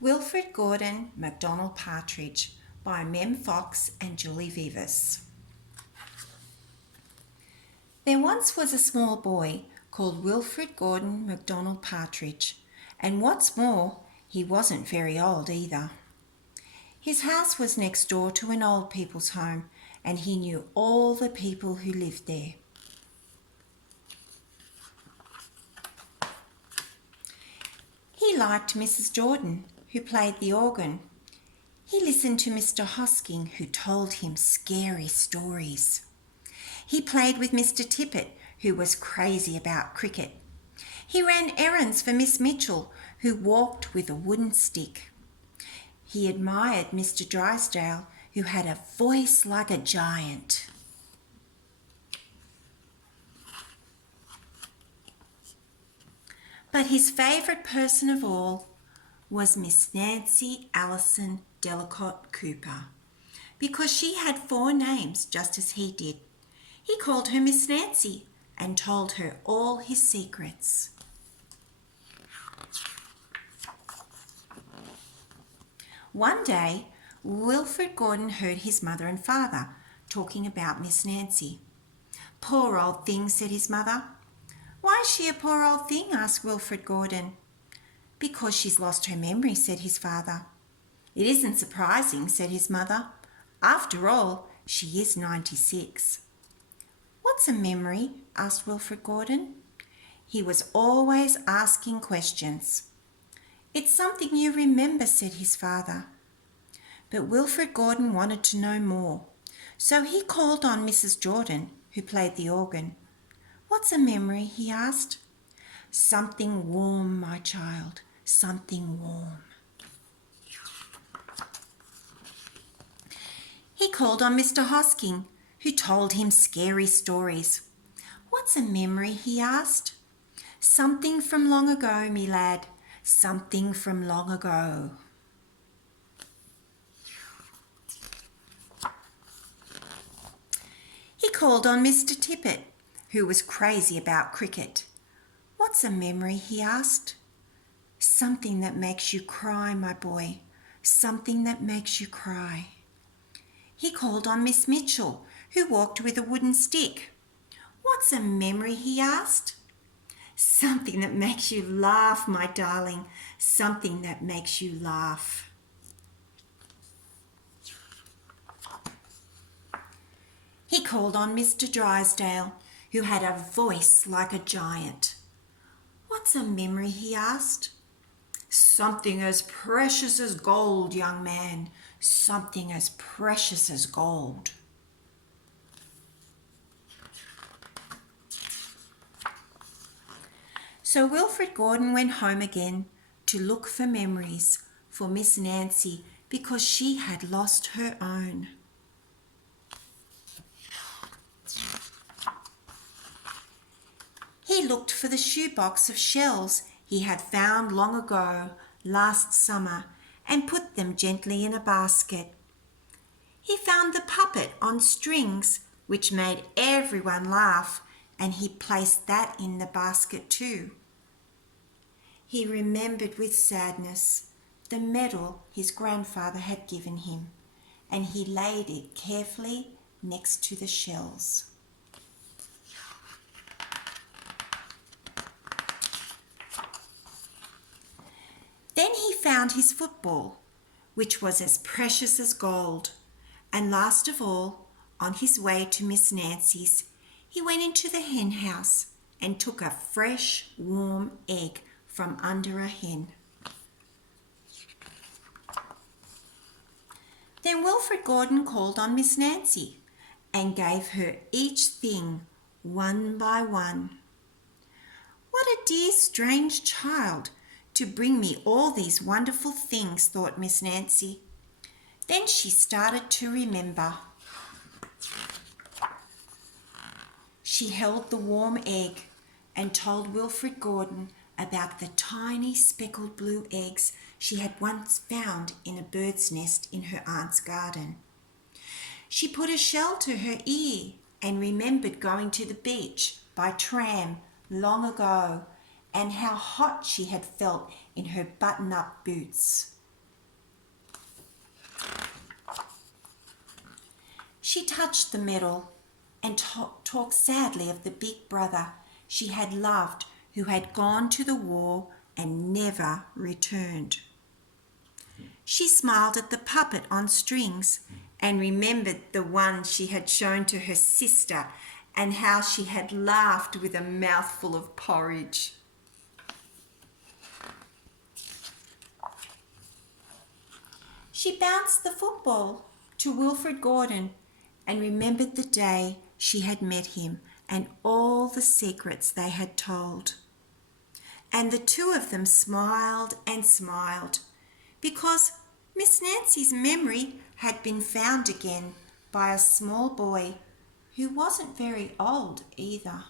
Wilfred, Gorden, Mcdonald, Partridge by Mem Fox and Julie Vivas. There once was a small boy called Wilfred, Gorden, Mcdonald, Partridge, and what's more, he wasn't very old either. His house was next door to an old people's home, and he knew all the people who lived there. He liked Mrs. Jordan, who played the organ. He listened to Mr. Hosking, who told him scary stories. He played with Mr. Tippet, who was crazy about cricket. He ran errands for Miss Mitchell, who walked with a wooden stick. He admired Mr. Drysdale, who had a voice like a giant. But his favourite person of all was Miss Nancy Allison Delacote Cooper, because she had 4 names just as he did. He called her Miss Nancy and told her all his secrets. One day, Wilfred Gorden heard his mother and father talking about Miss Nancy. "Poor old thing," said his mother. "Why is she a poor old thing?" asked Wilfred Gorden. "Because she's lost her memory," said his father. "It isn't surprising," said his mother. "After all, she is 96. "What's a memory?" asked Wilfred Gorden. He was always asking questions. "It's something you remember," said his father. But Wilfred Gorden wanted to know more, so he called on Mrs. Jordan, who played the organ. "What's a memory?" he asked. "Something warm, my child, something warm." He called on Mr. Hosking, who told him scary stories. "What's a memory?" he asked. "Something from long ago, me lad, something from long ago." He called on Mr. Tippet, who was crazy about cricket. "What's a memory?" he asked. "Something that makes you cry, my boy, something that makes you cry." He called on Miss Mitchell, who walked with a wooden stick. "What's a memory?" he asked. "Something that makes you laugh, my darling, something that makes you laugh." He called on Mr. Drysdale, who had a voice like a giant. "What's a memory?" he asked. "Something as precious as gold, young man, something as precious as gold." So Wilfred Gorden went home again to look for memories for Miss Nancy, because she had lost her own. He looked for the shoebox of shells he had found long ago, last summer, and put them gently in a basket. He found the puppet on strings, which made everyone laugh, and he placed that in the basket too. He remembered with sadness the medal his grandfather had given him, and he laid it carefully next to the shells. Then he found his football, which was as precious as gold, and last of all, on his way to Miss Nancy's, he went into the hen house and took a fresh, warm egg from under a hen. Then Wilfred Gorden called on Miss Nancy and gave her each thing one by one. "What a dear strange child to bring me all these wonderful things," thought Miss Nancy. Then she started to remember. She held the warm egg and told Wilfred Gorden about the tiny speckled blue eggs she had once found in a bird's nest in her aunt's garden. She put a shell to her ear and remembered going to the beach by tram long ago, and how hot she had felt in her button-up boots. She touched the medal and talked sadly of the big brother she had loved who had gone to the war and never returned. She smiled at the puppet on strings and remembered the one she had shown to her sister and how she had laughed with a mouthful of porridge. She bounced the football to Wilfred Gorden and remembered the day she had met him and all the secrets they had told. And the two of them smiled and smiled because Miss Nancy's memory had been found again by a small boy who wasn't very old either.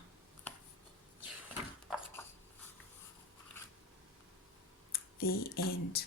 The end.